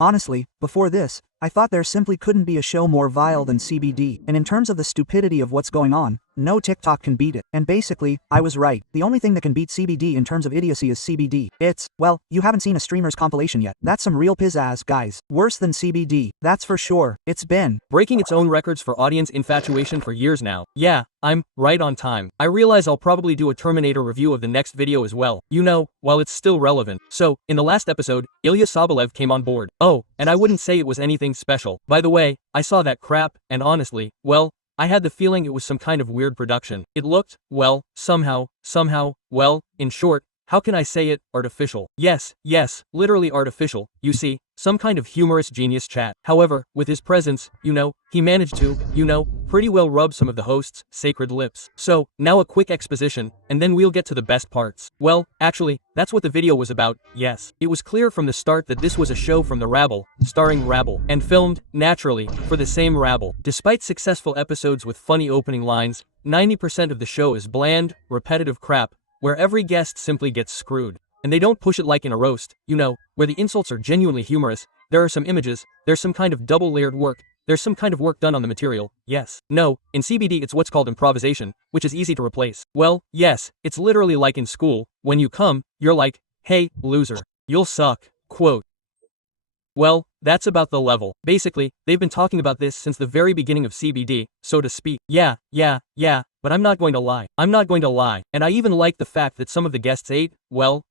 Honestly, before this, I thought there simply couldn't be a show more vile than CBD, and in terms of the stupidity of what's going on, no TikTok can beat it. And basically, I was right. The only thing that can beat CBD in terms of idiocy is CBD. It's, well, you haven't seen a streamer's compilation yet. That's some real pizzazz, guys. Worse than CBD, that's for sure. It's been breaking its own records for audience infatuation for years now. Yeah, I'm right on time. I realize I'll probably do a Terminator review of the next video as well, you know, while it's still relevant. So, in the last episode, Ilya Sobolev came on board. Oh, and I wouldn't say it was anything special. By the way, I saw that crap, and honestly, well, I had the feeling it was some kind of weird production. It looked, well, somehow, well, in short, how can I say it, artificial. Yes, literally artificial, you see, some kind of humorous genius chat. However, with his presence, you know, he managed to, you know, pretty well rub some of the host's sacred lips. So, now a quick exposition, and then we'll get to the best parts. Well, actually, that's what the video was about, yes. It was clear from the start that this was a show from the rabble, starring rabble, and filmed, naturally, for the same rabble. Despite successful episodes with funny opening lines, 90% of the show is bland, repetitive crap, where every guest simply gets screwed. And they don't push it like in a roast, you know, where the insults are genuinely humorous, there are some images, there's some kind of double-layered work, there's some kind of work done on the material, yes. No, in CBD it's what's called improvisation, which is easy to replace. Well, yes, it's literally like in school, when you come, you're like, hey, loser, you'll suck, quote. Well, that's about the level. Basically, they've been talking about this since the very beginning of CBD, so to speak. Yeah, but I'm not going to lie. And I even like the fact that some of the guests ate, well,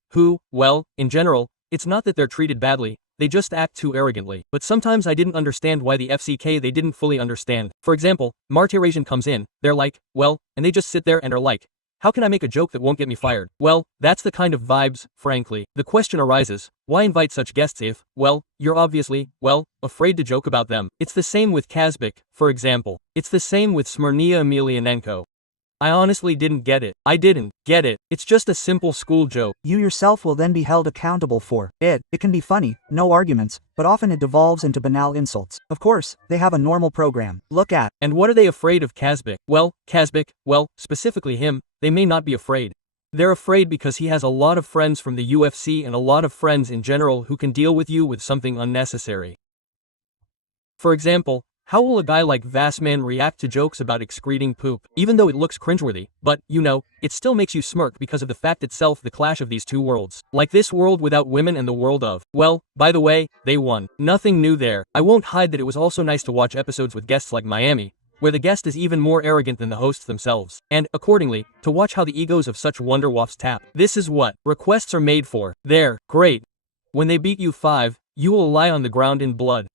in general, it's not that they're treated badly, they just act too arrogantly. But sometimes I didn't understand why the FCK they didn't fully understand. For example, Martyrasian comes in, they're like, well, and they just sit there and are like, how can I make a joke that won't get me fired? Well, that's the kind of vibes, frankly. The question arises, why invite such guests if, well, you're obviously, well, afraid to joke about them? It's the same with Kazbek, for example. It's the same with Smirnia Emelianenko. I honestly didn't get it. I didn't get it. It's just a simple school joke. You yourself will then be held accountable for it. It can be funny, no arguments, but often it devolves into banal insults. Of course, they have a normal program. Look at. And what are they afraid of Kazbek? Well, specifically him, they may not be afraid. They're afraid because he has a lot of friends from the UFC and a lot of friends in general who can deal with you with something unnecessary. For example, how will a guy like Vassman react to jokes about excreting poop? Even though it looks cringeworthy, but, you know, it still makes you smirk because of the fact itself, the clash of these two worlds. Like this world without women and the world of. Well, by the way, they won. Nothing new there. I won't hide that it was also nice to watch episodes with guests like Miami, where the guest is even more arrogant than the hosts themselves. And, accordingly, to watch how the egos of such wonderwaffs tap. This is what requests are made for. There, great. When they beat you 5, you will lie on the ground in blood.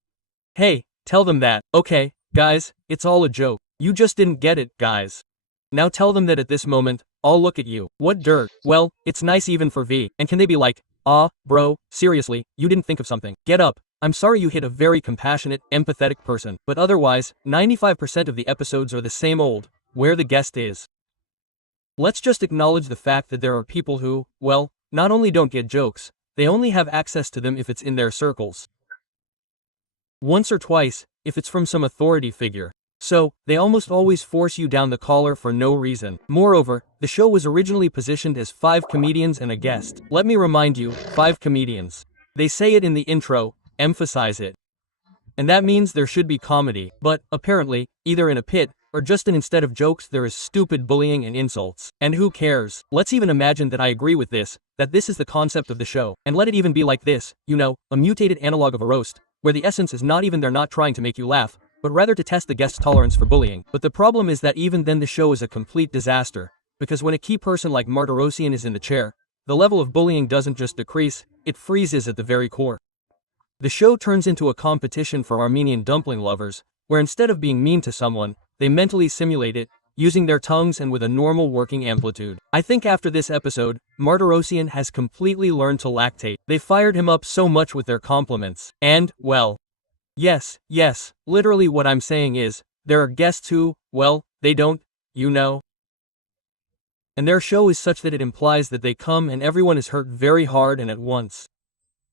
Hey, tell them that. Okay, guys, it's all a joke. You just didn't get it, guys. Now tell them that at this moment, I'll look at you. What dirt? Well, it's nice even for V. And can they be like, bro, seriously, you didn't think of something. Get up. I'm sorry you hit a very compassionate, empathetic person. But otherwise, 95% of the episodes are the same old, where the guest is. Let's just acknowledge the fact that there are people who, well, not only don't get jokes, they only have access to them if it's in their circles. Once or twice, if it's from some authority figure. So, they almost always force you down the collar for no reason. Moreover, the show was originally positioned as 5 comedians and a guest. Let me remind you, 5 comedians. They say it in the intro, emphasize it. And that means there should be comedy. But, apparently, either in a pit, or just instead of jokes there is stupid bullying and insults. And who cares? Let's even imagine that I agree with this, that this is the concept of the show. And let it even be like this, you know, a mutated analog of a roast, where the essence is not even they're not trying to make you laugh, but rather to test the guest's tolerance for bullying. But the problem is that even then the show is a complete disaster, because when a key person like Martyrosian is in the chair, the level of bullying doesn't just decrease, it freezes at the very core. The show turns into a competition for Armenian dumpling lovers, where instead of being mean to someone, they mentally simulate it, using their tongues and with a normal working amplitude. I think after this episode, Martyrosian has completely learned to lactate. They fired him up so much with their compliments. And, well, yes, literally what I'm saying is, there are guests who, well, they don't, you know. And their show is such that it implies that they come and everyone is hurt very hard and at once.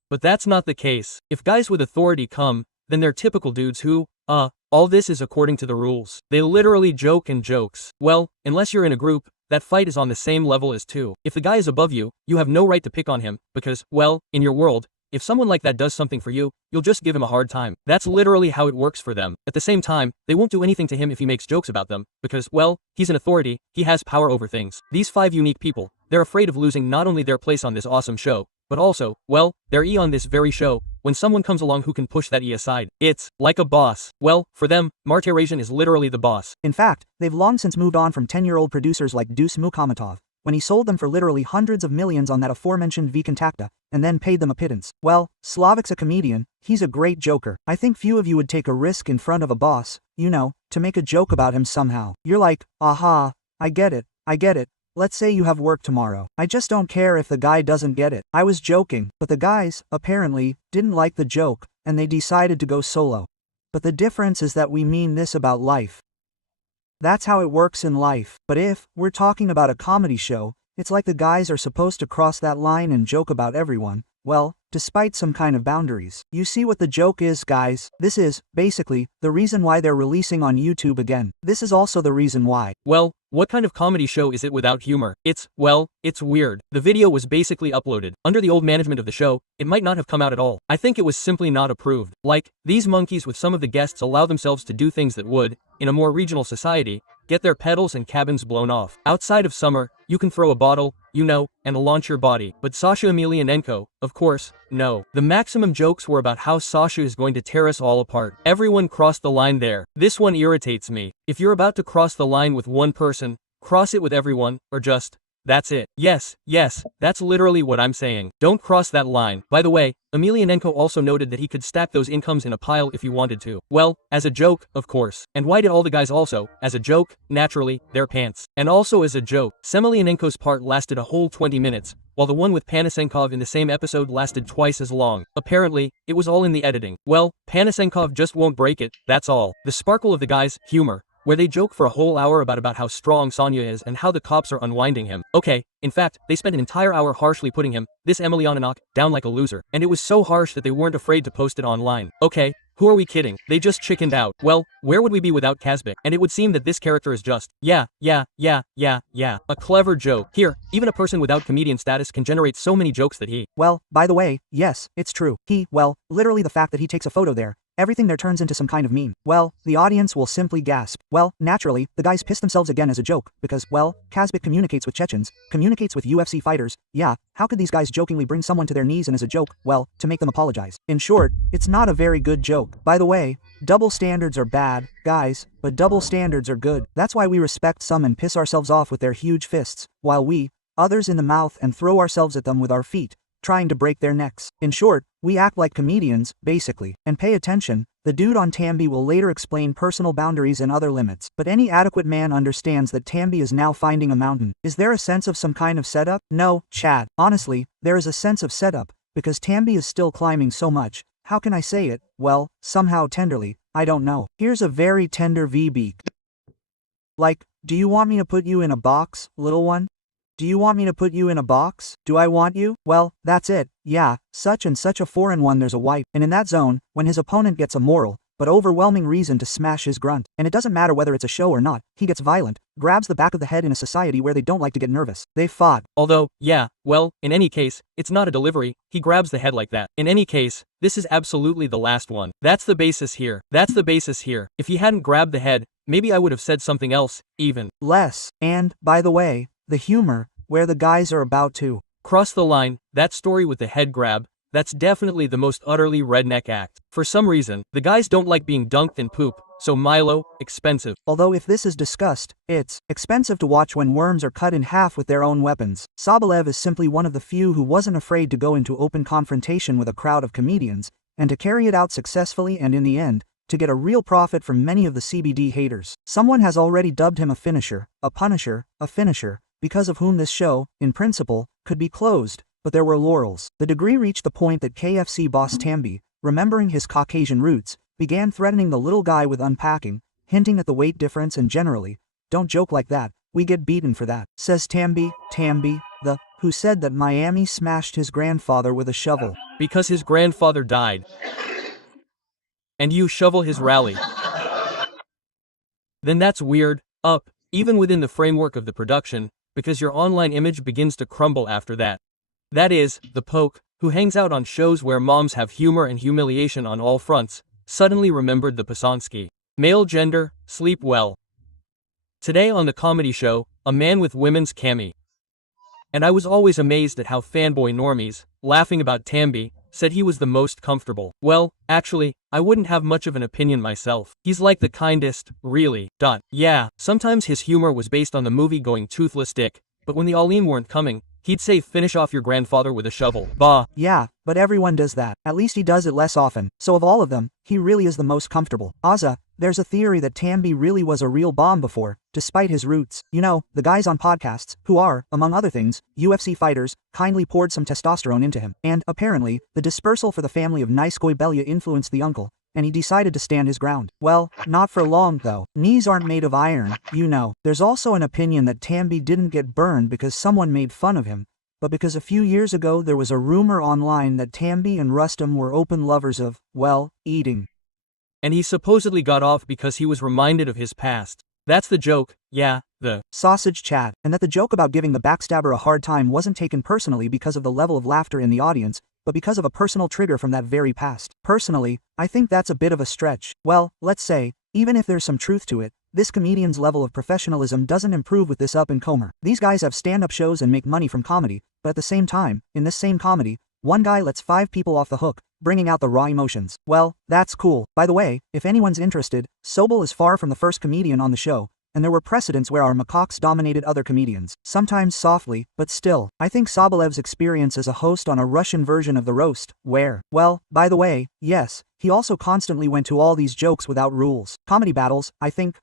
But that's not the case. If guys with authority come, then they're typical dudes who, all this is according to the rules. They literally joke and jokes. Well, unless you're in a group, that fight is on the same level as 2. If the guy is above you, you have no right to pick on him, because, well, in your world, If someone like that does something for you, you'll just give him a hard time. That's literally how it works for them. At the same time, they won't do anything to him if he makes jokes about them, because, well, he's an authority, he has power over things. These 5 unique people, they're afraid of losing not only their place on this awesome show, but also, well, their E on this very show, when someone comes along who can push that E aside. It's like a boss. Well, for them, Martyrasian is literally the boss. In fact, they've long since moved on from 10-year-old producers like Deuce Mukamatov, when he sold them for literally hundreds of millions on that aforementioned Vkontakta, and then paid them a pittance. Well, Slavik's a comedian, he's a great joker. I think few of you would take a risk in front of a boss, you know, to make a joke about him somehow. You're like, aha, I get it. Let's say you have work tomorrow. I just don't care if the guy doesn't get it. I was joking, but the guys, apparently, didn't like the joke, and they decided to go solo. But the difference is that we mean this about life. That's how it works in life. But if we're talking about a comedy show, it's like the guys are supposed to cross that line and joke about everyone, well, despite some kind of boundaries. You see what the joke is, guys? This is, basically, the reason why they're releasing on YouTube again. This is also the reason why. Well, what kind of comedy show is it without humor? It's weird. The video was basically uploaded. Under the old management of the show, it might not have come out at all. I think it was simply not approved. Like, these monkeys with some of the guests allow themselves to do things that would, in a more regional society, get their petals and cabins blown off. Outside of summer, you can throw a bottle, you know, and launch your body. But Sasha Emelianenko, of course, no. The maximum jokes were about how Sasha is going to tear us all apart. Everyone crossed the line there. This one irritates me. If you're about to cross the line with one person, cross it with everyone, or just, that's it. Yes, that's literally what I'm saying. Don't cross that line. By the way, Emelianenko also noted that he could stack those incomes in a pile if he wanted to. Well, as a joke, of course. And why did all the guys also, as a joke, naturally, their pants? And also as a joke, Semelianenko's part lasted a whole 20 minutes, while the one with Panasenkov in the same episode lasted twice as long. Apparently, it was all in the editing. Well, Panasenkov just won't break it, that's all. The sparkle of the guys' humor, where they joke for a whole hour about how strong Sonya is and how the cops are unwinding him. Okay, in fact, they spent an entire hour harshly putting him, this Emelianenko, down like a loser. And it was so harsh that they weren't afraid to post it online. Okay, who are we kidding? They just chickened out. Well, where would we be without Kazbek? And it would seem that this character is just, yeah, a clever joke. Here, even a person without comedian status can generate so many jokes that he... Well, by the way, yes, it's true. Well, literally the fact that he takes a photo there, everything there turns into some kind of meme. Well, the audience will simply gasp. Well, naturally, the guys piss themselves again as a joke, because, well, Kazbek communicates with Chechens, communicates with UFC fighters, yeah, how could these guys jokingly bring someone to their knees and as a joke, well, to make them apologize? In short, it's not a very good joke. By the way, double standards are bad, guys, but double standards are good. That's why we respect some and piss ourselves off with their huge fists, while we, others in the mouth and throw ourselves at them with our feet, trying to break their necks. In short, we act like comedians, basically. And pay attention, the dude on Tambi will later explain personal boundaries and other limits. But any adequate man understands that Tambi is now finding a mountain. Is there a sense of some kind of setup? No, Chad. Honestly, there is a sense of setup, because Tambi is still climbing so much. How can I say it? Well, somehow tenderly, I don't know. Here's a very tender V-beak. Like, do you want me to put you in a box, little one? Do you want me to put you in a box? Do I want you? Well, that's it, yeah, such and such a foreign one there's a wipe. And in that zone, when his opponent gets a moral, but overwhelming reason to smash his grunt. And it doesn't matter whether it's a show or not, he gets violent, grabs the back of the head in a society where they don't like to get nervous. They fought. Although, yeah, well, in any case, it's not a delivery, he grabs the head like that. In any case, this is absolutely the last one. That's the basis here. If he hadn't grabbed the head, maybe I would have said something else, even less. And, by the way, the humor, where the guys are about to cross the line, that story with the head grab, that's definitely the most utterly redneck act. For some reason, the guys don't like being dunked in poop, so Milo, expensive. Although if this is discussed, it's expensive to watch when worms are cut in half with their own weapons. Sobolev is simply one of the few who wasn't afraid to go into open confrontation with a crowd of comedians, and to carry it out successfully and in the end, to get a real profit from many of the CBD haters. Someone has already dubbed him a finisher, a punisher, a finisher, because of whom this show, in principle, could be closed, but there were laurels. The degree reached the point that KFC boss Tambi, remembering his Caucasian roots, began threatening the little guy with unpacking, hinting at the weight difference and generally, don't joke like that, we get beaten for that. Says Tambi, the, who said that Miami smashed his grandfather with a shovel. Because his grandfather died. And you shovel his rally. Then that's weird, even within the framework of the production, because your online image begins to crumble after that. That is, the poke, who hangs out on shows where moms have humor and humiliation on all fronts, suddenly remembered the Pasonsky. Male gender, sleep well. Today on the comedy show, a man with women's cami. And I was always amazed at how fanboy normies, laughing about Tambi, said he was the most comfortable. Well, actually, I wouldn't have much of an opinion myself. He's like the kindest, really. Yeah, sometimes his humor was based on the movie going toothless dick, but when the Alim weren't coming, he'd say finish off your grandfather with a shovel. Bah. Yeah, but everyone does that. At least he does it less often. So of all of them, he really is the most comfortable. Azza, there's a theory that Tambi really was a real bomb before, despite his roots. You know, the guys on podcasts, who are, among other things, UFC fighters, kindly poured some testosterone into him. And, apparently, the dispersal for the family of Niskoy Belya influenced the uncle, and he decided to stand his ground. Well, not for long though. Knees aren't made of iron, you know. There's also an opinion that Tambi didn't get burned because someone made fun of him, but because a few years ago there was a rumor online that Tambi and Rustam were open lovers of, well, eating. And he supposedly got off because he was reminded of his past. That's the joke, yeah, the sausage chat, and that the joke about giving the backstabber a hard time wasn't taken personally because of the level of laughter in the audience, but because of a personal trigger from that very past. Personally, I think that's a bit of a stretch. Well, let's say, even if there's some truth to it, this comedian's level of professionalism doesn't improve with this up-and-comer. These guys have stand-up shows and make money from comedy, but at the same time, in this same comedy, one guy lets 5 people off the hook, bringing out the raw emotions. Well, that's cool. By the way, if anyone's interested, Sobel is far from the first comedian on the show, and there were precedents where our macaques dominated other comedians, sometimes softly, but still. I think Sobolev's experience as a host on a Russian version of the roast, where, well, by the way, yes, he also constantly went to all these jokes without rules. Comedy battles, I think,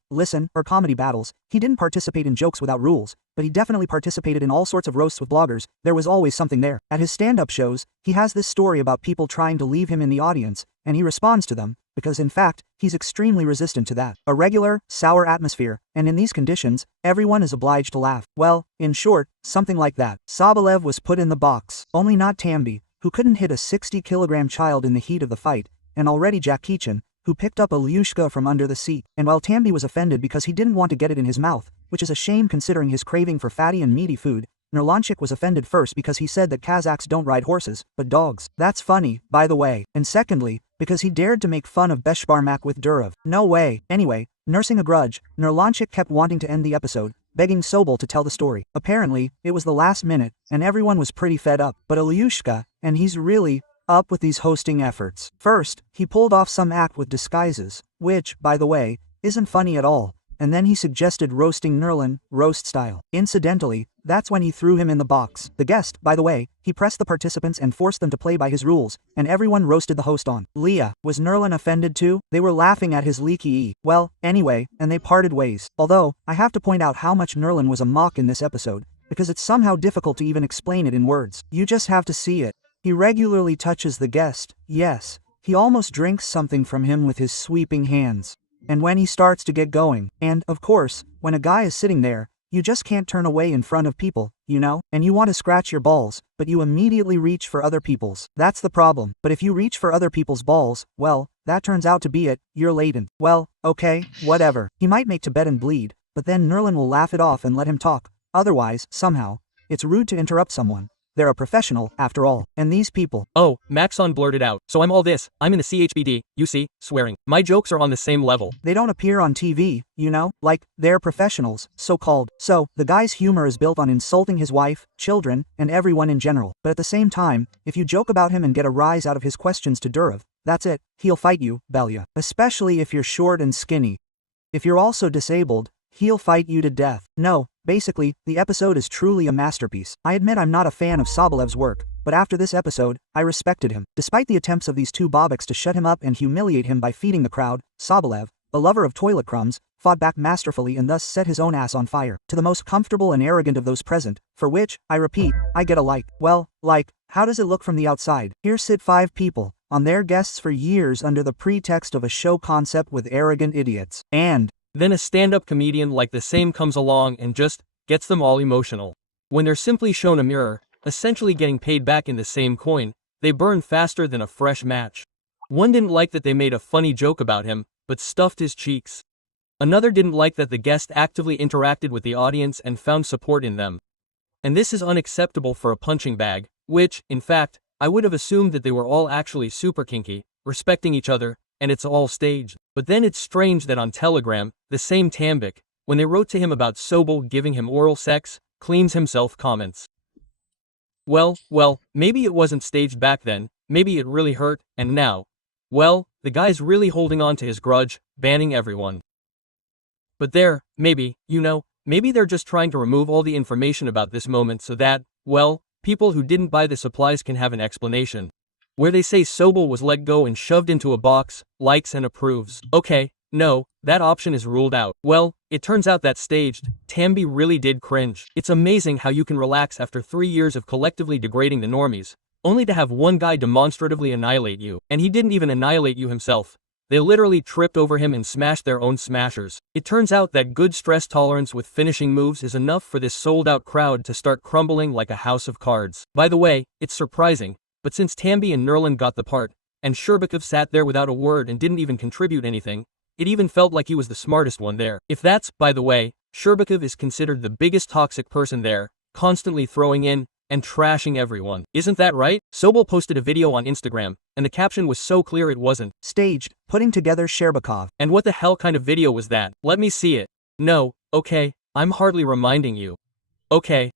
or comedy battles, he didn't participate in jokes without rules, but he definitely participated in all sorts of roasts with bloggers. There was always something there. At his stand-up shows, he has this story about people trying to leave him in the audience, and he responds to them, because in fact, he's extremely resistant to that. A regular, sour atmosphere, and in these conditions, everyone is obliged to laugh. Well, in short, something like that. Sobolev was put in the box, only not Tambi, who couldn't hit a 60-kilogram child in the heat of the fight, and already Jack Keachin, who picked up a Lyushka from under the seat. And while Tambi was offended because he didn't want to get it in his mouth, which is a shame considering his craving for fatty and meaty food, Nerlanchik was offended first because he said that Kazakhs don't ride horses, but dogs. That's funny, by the way. And secondly, because he dared to make fun of Beshbarmak with Durov. No way. Anyway, nursing a grudge, Nerlanchik kept wanting to end the episode, begging Sobel to tell the story. Apparently, it was the last minute, and everyone was pretty fed up. But Ilyushka, and he's really up with these hosting efforts. First, he pulled off some act with disguises, which, by the way, isn't funny at all, and then he suggested roasting Nerlin, roast style. Incidentally, that's when he threw him in the box. The guest, by the way, he pressed the participants and forced them to play by his rules, and everyone roasted the host on. Leah, was Nerlin offended too? They were laughing at his leaky E. Well, anyway, and they parted ways. Although, I have to point out how much Nerlin was a mock in this episode, because it's somehow difficult to even explain it in words. You just have to see it. He regularly touches the guest, yes. He almost drinks something from him with his sweeping hands. And when he starts to get going, and, of course, when a guy is sitting there, you just can't turn away in front of people, you know? And you want to scratch your balls, but you immediately reach for other people's. That's the problem. But if you reach for other people's balls, well, that turns out to be it, you're latent. Well, okay, whatever. He might make Tibetan bleed, but then Nerlin will laugh it off and let him talk. Otherwise, somehow, it's rude to interrupt someone. They're a professional, after all. And these people. Oh, Maxon blurted out. So I'm all this. I'm in the CHBD, you see, swearing. My jokes are on the same level. They don't appear on TV, you know? Like, they're professionals, so-called. So, the guy's humor is built on insulting his wife, children, and everyone in general. But at the same time, if you joke about him and get a rise out of his questions to Durov, that's it. He'll fight you, Belya. Especially if you're short and skinny. If you're also disabled, he'll fight you to death. No, basically, the episode is truly a masterpiece. I admit I'm not a fan of Sobolev's work, but after this episode, I respected him. Despite the attempts of these two Bobaks to shut him up and humiliate him by feeding the crowd, Sobolev, a lover of toilet crumbs, fought back masterfully and thus set his own ass on fire. To the most comfortable and arrogant of those present, for which, I repeat, I get a like. Well, like, how does it look from the outside? Here sit 5 people, on their guests for years under the pretext of a show concept with arrogant idiots. And then a stand-up comedian like the same comes along and just gets them all emotional. When they're simply shown a mirror, essentially getting paid back in the same coin, they burn faster than a fresh match. One didn't like that they made a funny joke about him, but stuffed his cheeks. Another didn't like that the guest actively interacted with the audience and found support in them. And this is unacceptable for a punching bag, which, in fact, I would have assumed that they were all actually super kinky, respecting each other, and it's all staged. But then it's strange that on Telegram, the same Tambik, when they wrote to him about Sobel giving him oral sex, cleans himself comments. Well, maybe it wasn't staged back then, maybe it really hurt, and now, well, the guy's really holding on to his grudge, banning everyone. But maybe, maybe they're just trying to remove all the information about this moment so that, well, people who didn't buy the supplies can have an explanation. Where they say Sobel was let go and shoved into a box, likes and approves. Okay, no, that option is ruled out. Well, it turns out that staged, Tambi really did cringe. It's amazing how you can relax after 3 years of collectively degrading the normies, only to have one guy demonstratively annihilate you. And he didn't even annihilate you himself. They literally tripped over him and smashed their own smashers. It turns out that good stress tolerance with finishing moves is enough for this sold-out crowd to start crumbling like a house of cards. By the way, it's surprising, but since Tambi and Nerlin got the part, and Sherbakov sat there without a word and didn't even contribute anything, it even felt like he was the smartest one there. If that's, by the way, Sherbakov is considered the biggest toxic person there, constantly throwing in and trashing everyone. Isn't that right? Sobel posted a video on Instagram, and the caption was so clear it wasn't staged, putting together Sherbakov. And what the hell kind of video was that? Let me see it. No, okay, I'm hardly reminding you. Okay.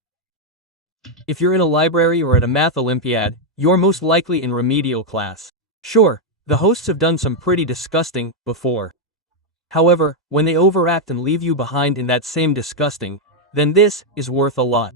If you're in a library or at a math Olympiad, you're most likely in remedial class. Sure, the hosts have done some pretty disgusting before. However, when they overact and leave you behind in that same disgusting, then this is worth a lot.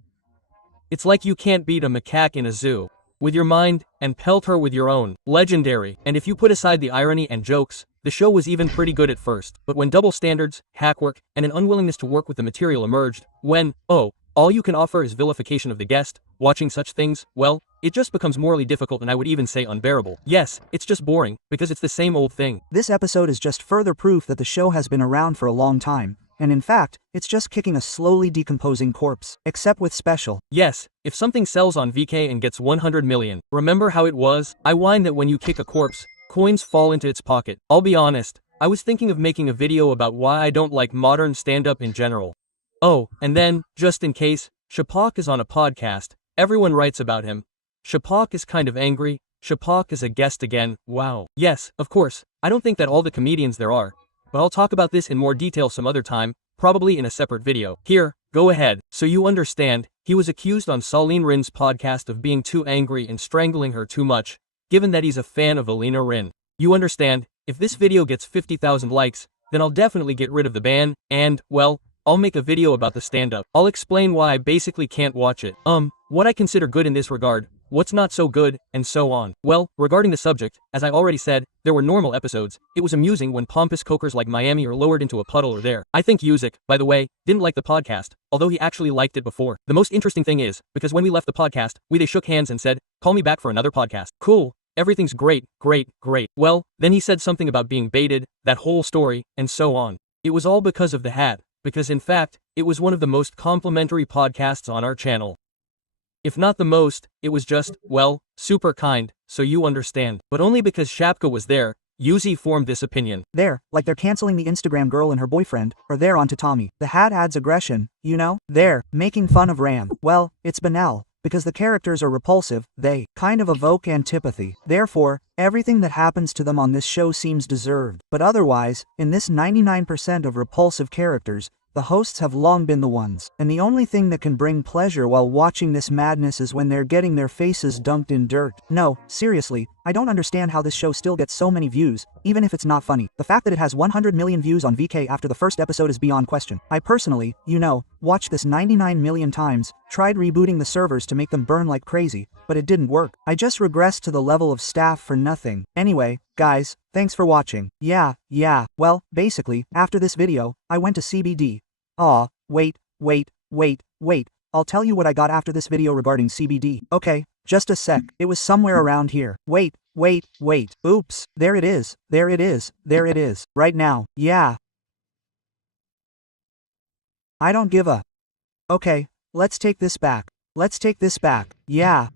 It's like you can't beat a macaque in a zoo with your mind and pelt her with your own. Legendary. And if you put aside the irony and jokes, the show was even pretty good at first. But when double standards, hackwork, and an unwillingness to work with the material emerged, when, all you can offer is vilification of the guest, watching such things, well, it just becomes morally difficult and I would even say unbearable. Yes, it's just boring, because it's the same old thing. This episode is just further proof that the show has been around for a long time. And in fact, it's just kicking a slowly decomposing corpse. Except with special. Yes, if something sells on VK and gets 100 million, remember how it was? I whine that when you kick a corpse, coins fall into its pocket. I'll be honest, I was thinking of making a video about why I don't like modern stand-up in general. Oh, and then, just in case, Shapak is on a podcast, everyone writes about him. Shapak is kind of angry, Shapak is a guest again, wow. Yes, of course, I don't think that all the comedians there are. But I'll talk about this in more detail some other time, probably in a separate video. Here, go ahead. So you understand, he was accused on Saline Rin's podcast of being too angry and strangling her too much, given that he's a fan of Alina Rin. You understand, if this video gets 50,000 likes, then I'll definitely get rid of the ban, and, well, I'll make a video about the stand-up. I'll explain why I basically can't watch it. What I consider good in this regard, what's not so good, and so on. Well, regarding the subject, as I already said, there were normal episodes. It was amusing when pompous cokers like Miami are lowered into a puddle or there. I think Yuzik, by the way, didn't like the podcast, although he actually liked it before. The most interesting thing is, because when we left the podcast, they shook hands and said, call me back for another podcast. Cool. Everything's great. Well, then he said something about being baited, that whole story, and so on. It was all because of the hat, because in fact, it was one of the most complimentary podcasts on our channel. If not the most, it was just, well, super kind, so you understand. But only because Shapka was there, Yuzi formed this opinion. There, like they're canceling the Instagram girl and her boyfriend, or they're onto Tommy. The hat adds aggression, you know? They're making fun of Ram. Well, it's banal, because the characters are repulsive, they kind of evoke antipathy. Therefore, everything that happens to them on this show seems deserved. But otherwise, in this 99% of repulsive characters, the hosts have long been the ones, and the only thing that can bring pleasure while watching this madness is when they're getting their faces dunked in dirt. No, seriously, I don't understand how this show still gets so many views, even if it's not funny. The fact that it has 100 million views on VK after the first episode is beyond question. I personally, watched this 99 million times, tried rebooting the servers to make them burn like crazy, but it didn't work. I just regressed to the level of staff for nothing. Anyway, guys, thanks for watching. Yeah, well, basically, after this video, I went to CBD. Aw, wait, I'll tell you what I got after this video regarding CBD. Okay, just a sec, it was somewhere around here. Wait, oops, there it is, right now, yeah. I don't give a. Okay, let's take this back, yeah.